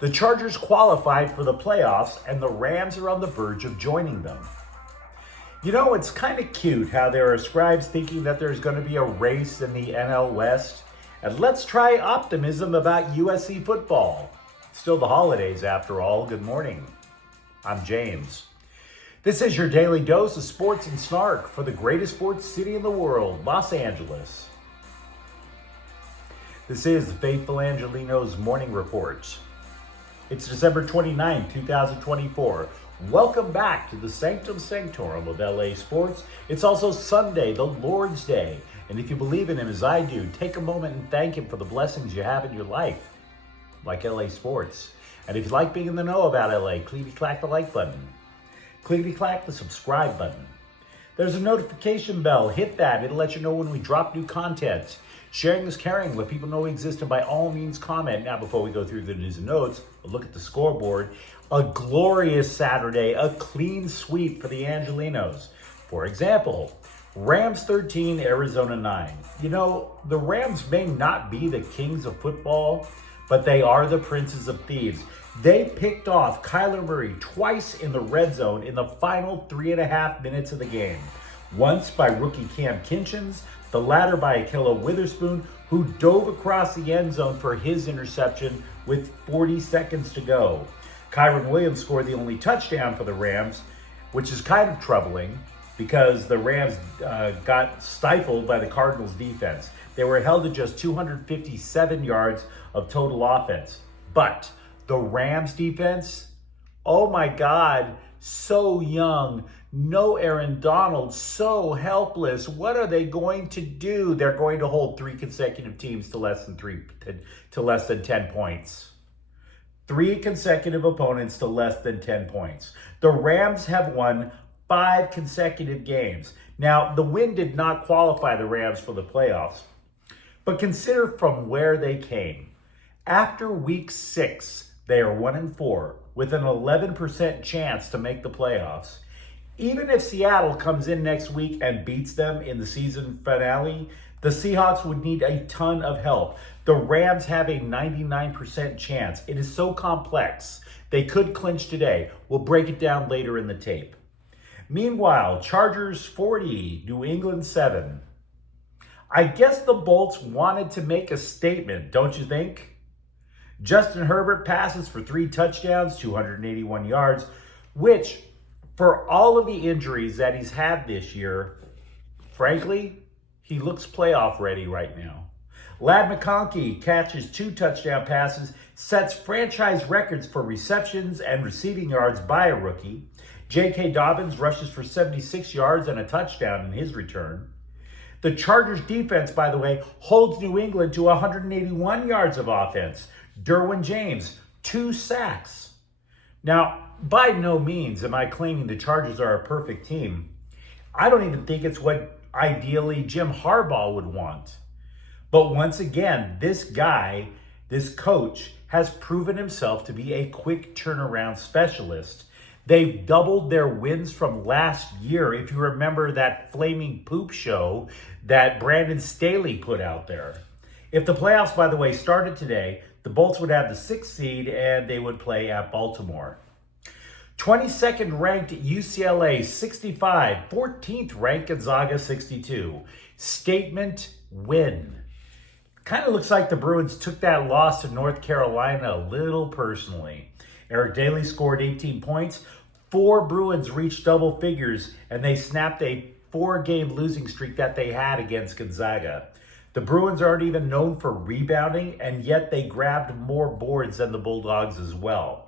The Chargers qualified for the playoffs, and the Rams are on the verge of joining them. You know, it's kind of cute how there are scribes thinking that there's going to be a race in the NL West. And let's try optimism about USC football. Still the holidays after all. Good morning. I'm James. This is your daily dose of sports and snark for the greatest sports city in the world, Los Angeles. This is the Faithful Angelenos Morning Report. It's December 29, 2024. Welcome back to the Sanctum Sanctorum of LA Sports. It's also Sunday, the Lord's Day. And if you believe in Him as I do, take a moment and thank Him for the blessings you have in your life, like LA Sports. And if you like being in the know about LA, clickety-clack the like button. Clickety-clack the subscribe button. There's a notification bell. Hit that. It'll let you know when we drop new content. Sharing is caring. Let people know we exist, and by all means comment. Now, before we go through the news and notes, a look at the scoreboard. A glorious Saturday, a clean sweep for the Angelenos. For example, Rams 13, Arizona 9. You know, the Rams may not be the kings of football, but they are the princes of thieves. They picked off Kyler Murray twice in the red zone in the final 3.5 minutes of the game. Once by rookie Cam Kinchins, the latter by Ahkello Witherspoon, who dove across the end zone for his interception with 40 seconds to go. Kyren Williams scored the only touchdown for the Rams, which is kind of troubling because the Rams got stifled by the Cardinals' defense. They were held to just 257 yards of total offense. But the Rams defense, oh my God, so young. No Aaron Donald, so helpless. What are they going to do? They're going to hold 3 consecutive teams to less than 10 points. 3 consecutive opponents to less than 10 points. The Rams have won 5 consecutive games. Now, the win did not qualify the Rams for the playoffs, but consider from where they came. After week 6, they are 1-4 with an 11% chance to make the playoffs. Even if Seattle comes in next week and beats them in the season finale, the Seahawks would need a ton of help. The Rams have a 99% chance. It is so complex. They could clinch today. We'll break it down later in the tape. Meanwhile, Chargers 40, New England 7. I guess the Bolts wanted to make a statement, don't you think? Justin Herbert passes for 3 touchdowns, 281 yards, which, for all of the injuries that he's had this year, frankly, he looks playoff ready right now. Ladd McConkey catches 2 touchdown passes, sets franchise records for receptions and receiving yards by a rookie. J.K. Dobbins rushes for 76 yards and a touchdown in his return. The Chargers defense, by the way, holds New England to 181 yards of offense. Derwin James, 2 sacks. Now, by no means am I claiming the Chargers are a perfect team. I don't even think it's what ideally Jim Harbaugh would want. But once again, this guy, this coach, has proven himself to be a quick turnaround specialist. They've doubled their wins from last year, if you remember that flaming poop show that Brandon Staley put out there. If the playoffs, by the way, started today, the Bolts would have the 6th seed and they would play at Baltimore. 22nd ranked UCLA 65, 14th ranked Gonzaga 62. Statement win. Kind of looks like the Bruins took that loss to North Carolina a little personally. Eric Daly scored 18 points. 4 Bruins reached double figures, and they snapped a 4-game losing streak that they had against Gonzaga. The Bruins aren't even known for rebounding, and yet they grabbed more boards than the Bulldogs as well.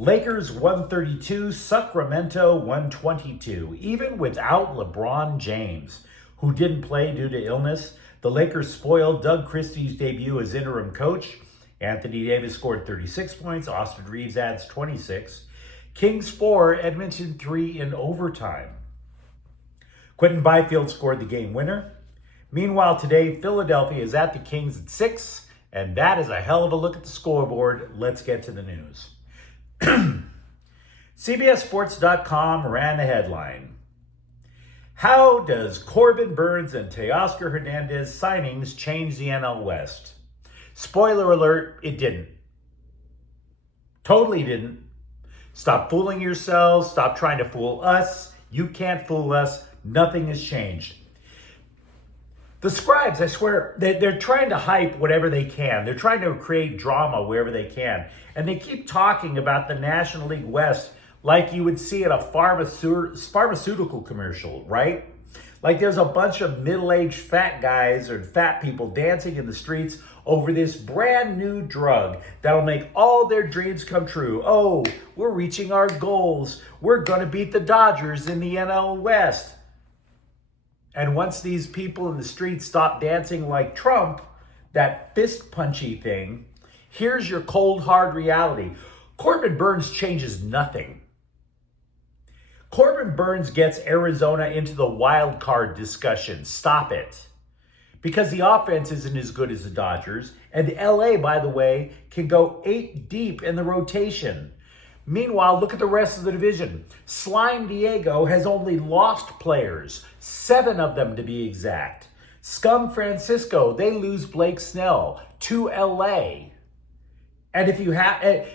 Lakers 132, Sacramento 122. Even without LeBron James, who didn't play due to illness, the Lakers spoiled Doug Christie's debut as interim coach. Anthony Davis scored 36 points. Austin Reeves adds 26. Kings 4, Edmonton 3 in overtime. Quentin Byfield scored the game winner. Meanwhile, today, Philadelphia is at the Kings at 6, and that is a hell of a look at the scoreboard. Let's get to the news. CBSSports.com ran a headline. How does Corbin Burns and Teoscar Hernandez signings change the NL West? Spoiler alert, it didn't. Totally didn't. Stop fooling yourselves. Stop trying to fool us. You can't fool us. Nothing has changed. The Scribes, I swear, they're trying to hype whatever they can. They're trying to create drama wherever they can. And they keep talking about the National League West like you would see at a pharmaceutical commercial, right? Like there's a bunch of middle-aged fat guys or fat people dancing in the streets over this brand new drug that'll make all their dreams come true. Oh, we're reaching our goals. We're going to beat the Dodgers in the NL West. And once these people in the streets stop dancing like Trump, that fist punchy thing, here's your cold, hard reality. Corbin Burnes changes nothing. Corbin Burnes gets Arizona into the wild card discussion. Stop it. Because the offense isn't as good as the Dodgers. And LA, by the way, can go 8 deep in the rotation. Meanwhile, look at the rest of the division. Slime Diego has only lost players, 7 of them to be exact. Scum Francisco, they lose Blake Snell to LA. And if you have,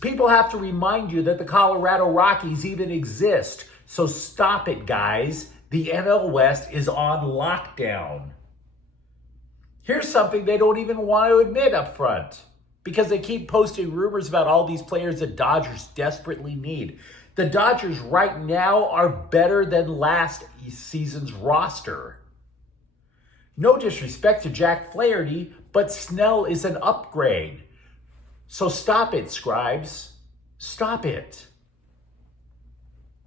people have to remind you that the Colorado Rockies even exist. So stop it, guys. The NL West is on lockdown. Here's something they don't even want to admit up front because they keep posting rumors about all these players that Dodgers desperately need. The Dodgers right now are better than last season's roster. No disrespect to Jack Flaherty, but Snell is an upgrade. So stop it, Scribes. Stop it.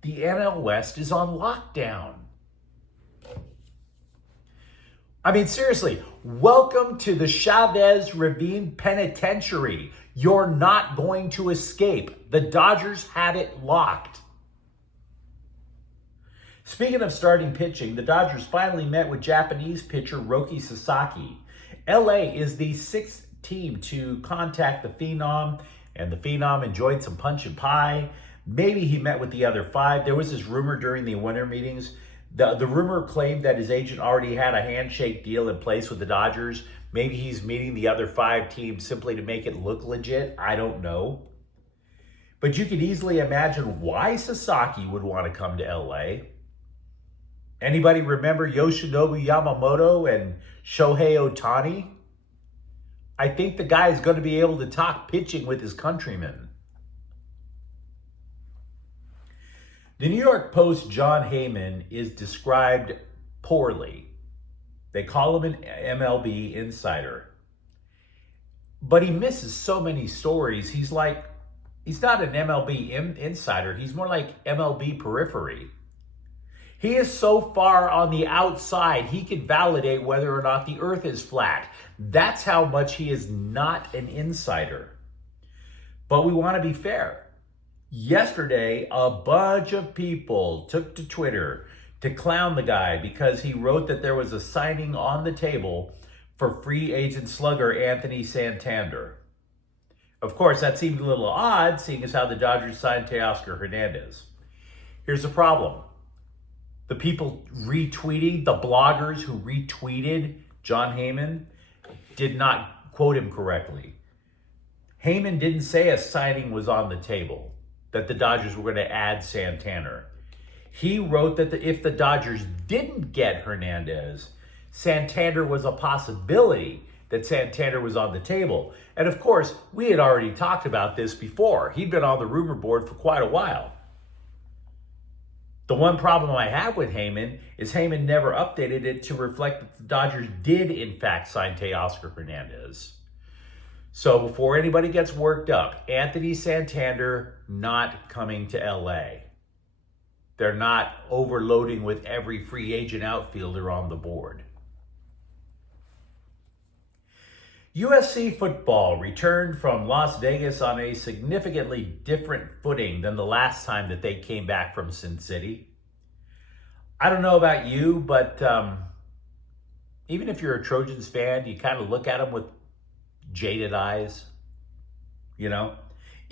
The NL West is on lockdown. I mean, seriously, welcome to the Chavez Ravine Penitentiary. You're not going to escape. The Dodgers had it locked. Speaking of starting pitching, the Dodgers finally met with Japanese pitcher Roki Sasaki. LA is the 6th team to contact the Phenom, and the Phenom enjoyed some punch and pie. Maybe he met with the other 5. There was this rumor during the winter meetings. The rumor claimed that his agent already had a handshake deal in place with the Dodgers. Maybe he's meeting the other 5 teams simply to make it look legit. I don't know. But you could easily imagine why Sasaki would want to come to LA. Anybody remember Yoshinobu Yamamoto and Shohei Ohtani? I think the guy is going to be able to talk pitching with his countrymen. The New York Post John Heyman is described poorly. They call him an MLB insider. But he misses so many stories. He's not an MLB insider. He's more like MLB periphery. He is so far on the outside, he can validate whether or not the earth is flat. That's how much he is not an insider. But we want to be fair. Yesterday, a bunch of people took to Twitter to clown the guy because he wrote that there was a signing on the table for free agent slugger Anthony Santander. Of course, that seemed a little odd, seeing as how the Dodgers signed Teoscar Hernandez. Here's the problem. The people retweeting, the bloggers who retweeted John Heyman did not quote him correctly. Heyman didn't say a signing was on the table, that the Dodgers were going to add Santander. He wrote that if the Dodgers didn't get Hernandez, Santander was a possibility, that Santander was on the table. And of course, we had already talked about this before. He'd been on the rumor board for quite a while. The one problem I have with Heyman is Heyman never updated it to reflect that the Dodgers did in fact sign Teoscar Hernandez. So before anybody gets worked up, Anthony Santander not coming to LA. They're not overloading with every free agent outfielder on the board. USC football returned from Las Vegas on a significantly different footing than the last time that they came back from Sin City. I don't know about you, but even if you're a Trojans fan, you kind of look at them with jaded eyes. You know,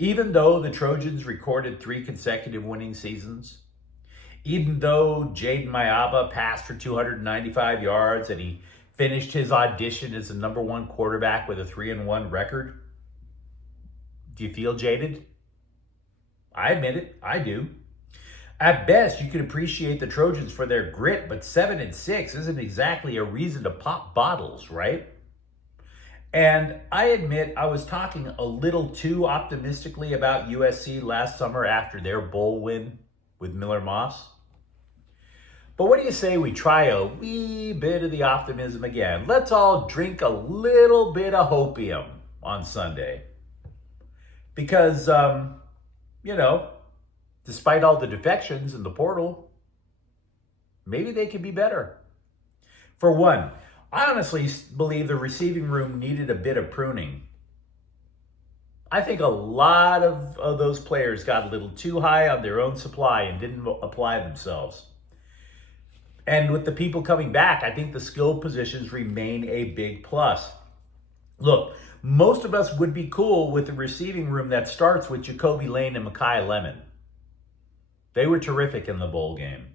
even though the Trojans recorded 3 consecutive winning seasons, even though Jaden Mayaba passed for 295 yards and he finished his audition as the #1 quarterback with a 3-1 record, Do you feel jaded? I admit it, I do. At best, you can appreciate the Trojans for their grit, but 7-6 isn't exactly a reason to pop bottles, right? And I admit I was talking a little too optimistically about USC last summer after their bowl win with Miller Moss. But what do you say we try a wee bit of the optimism again? Let's all drink a little bit of hopium on Sunday. Because, despite all the defections in the portal, maybe they could be better. For one, I honestly believe the receiving room needed a bit of pruning. I think a lot of those players got a little too high on their own supply and didn't apply themselves. And with the people coming back, I think the skill positions remain a big plus. Look, most of us would be cool with the receiving room that starts with Jacoby Lane and Mekhi Lemon. They were terrific in the bowl game.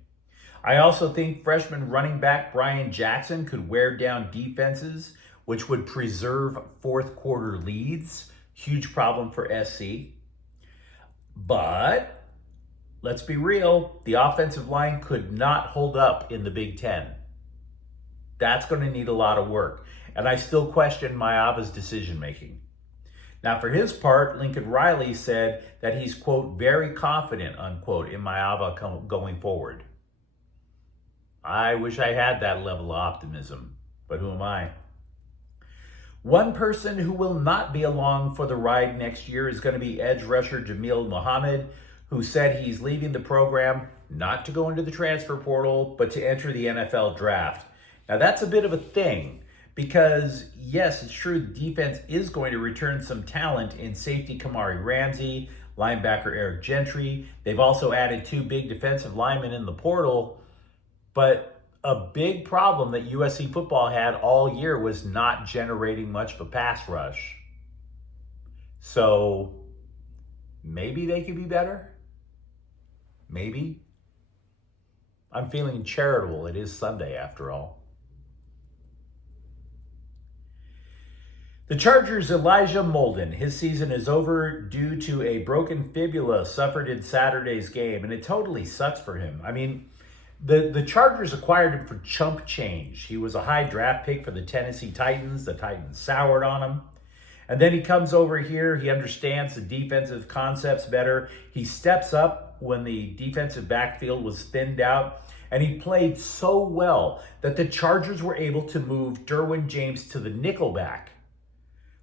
I also think freshman running back Brian Jackson could wear down defenses, which would preserve fourth quarter leads. Huge problem for SC. But let's be real, the offensive line could not hold up in the Big Ten. That's going to need a lot of work. And I still question Maava's decision making. Now, for his part, Lincoln Riley said that he's, quote, very confident, unquote, in Maava going forward. I wish I had that level of optimism, but who am I? One person who will not be along for the ride next year is going to be edge rusher Jamil Muhammad, who said he's leaving the program not to go into the transfer portal, but to enter the NFL draft. Now, that's a bit of a thing because, yes, it's true, the defense is going to return some talent in safety Kamari Ramsey, linebacker Eric Gentry. They've also added 2 big defensive linemen in the portal. But a big problem that USC football had all year was not generating much of a pass rush. So maybe they could be better. Maybe. I'm feeling charitable. It is Sunday after all. The Chargers' Elijah Molden, his season is over due to a broken fibula suffered in Saturday's game, and it totally sucks for him. I mean, The Chargers acquired him for chump change. He was a high draft pick for the Tennessee Titans. The Titans soured on him. And then he comes over here. He understands the defensive concepts better. He steps up when the defensive backfield was thinned out. And he played so well that the Chargers were able to move Derwin James to the nickelback,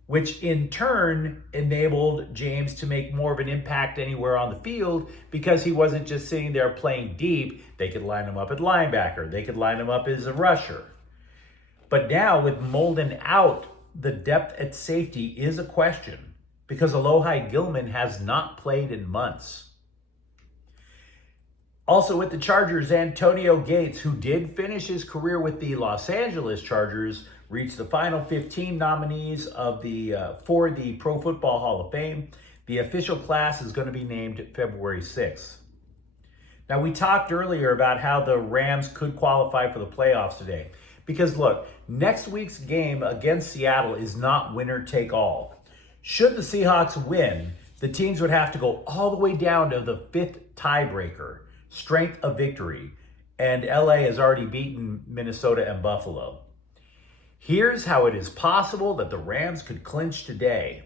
which in turn enabled James to make more of an impact anywhere on the field because he wasn't just sitting there playing deep. They could line him up at linebacker. They could line him up as a rusher. But now with Molden out, the depth at safety is a question because Alohi Gilman has not played in months. Also with the Chargers, Antonio Gates, who did finish his career with the Los Angeles Chargers, reached the final 15 nominees of for the Pro Football Hall of Fame. The official class is going to be named February 6th. Now, we talked earlier about how the Rams could qualify for the playoffs today. Because look, next week's game against Seattle is not winner take all. Should the Seahawks win, the teams would have to go all the way down to the 5th tiebreaker, strength of victory. And LA has already beaten Minnesota and Buffalo. Here's how it is possible that the Rams could clinch today.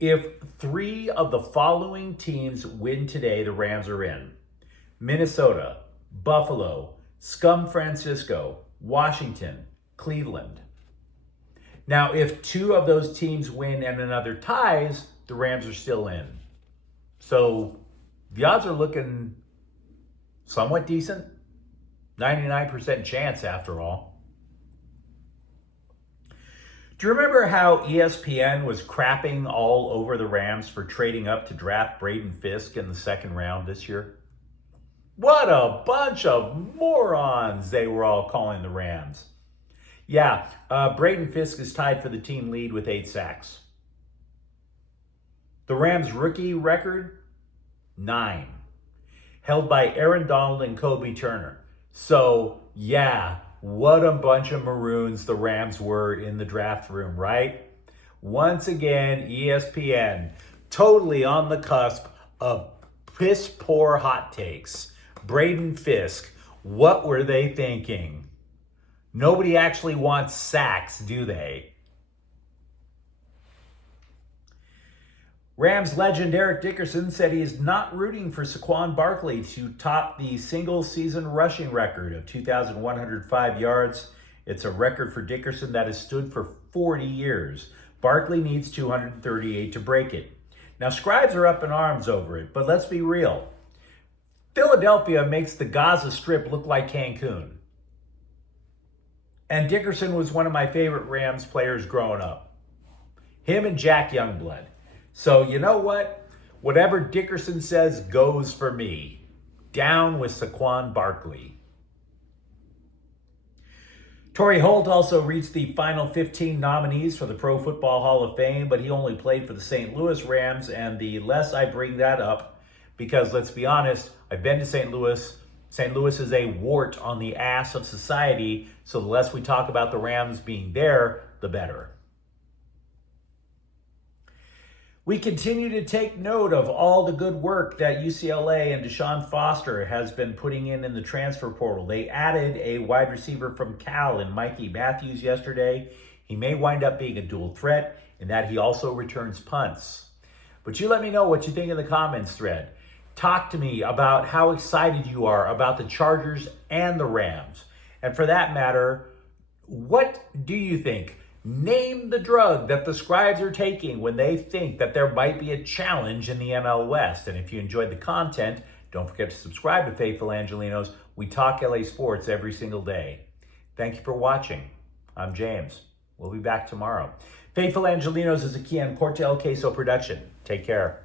If 3 of the following teams win today, the Rams are in. Minnesota, Buffalo, Scum Francisco, Washington, Cleveland. Now, if 2 of those teams win and another ties, the Rams are still in. So the odds are looking somewhat decent. 99% chance after all. Do you remember how ESPN was crapping all over the Rams for trading up to draft Braden Fisk in the 2nd round this year? What a bunch of morons they were all calling the Rams. Yeah, Braden Fisk is tied for the team lead with 8 sacks. The Rams' rookie record, 9. Held by Aaron Donald and Kobe Turner. So, yeah, what a bunch of maroons the Rams were in the draft room, right? Once again, ESPN totally on the cusp of piss poor hot takes. Braden Fisk, what were they thinking? Nobody actually wants sacks, do they? Rams legend Eric Dickerson said he is not rooting for Saquon Barkley to top the single-season rushing record of 2,105 yards. It's a record for Dickerson that has stood for 40 years. Barkley needs 238 to break it. Now, Scribes are up in arms over it, but let's be real. Philadelphia makes the Gaza Strip look like Cancun. And Dickerson was one of my favorite Rams players growing up. Him and Jack Youngblood. So you know what? Whatever Dickerson says goes for me. Down with Saquon Barkley. Torrey Holt also reached the final 15 nominees for the Pro Football Hall of Fame, but he only played for the St. Louis Rams, and the less I bring that up, because let's be honest, I've been to St. Louis. St. Louis is a wart on the ass of society, so the less we talk about the Rams being there, the better. We continue to take note of all the good work that UCLA and Deshaun Foster has been putting in the transfer portal. They added a wide receiver from Cal in Mikey Matthews yesterday. He may wind up being a dual threat in that he also returns punts. But you let me know what you think in the comments thread. Talk to me about how excited you are about the Chargers and the Rams. And for that matter, what do you think? Name the drug that the Scribes are taking when they think that there might be a challenge in the NL West. And if you enjoyed the content, don't forget to subscribe to Faithful Angelenos. We talk LA sports every single day. Thank you for watching. I'm James. We'll be back tomorrow. Faithful Angelenos is a Kian Corte El Queso production. Take care.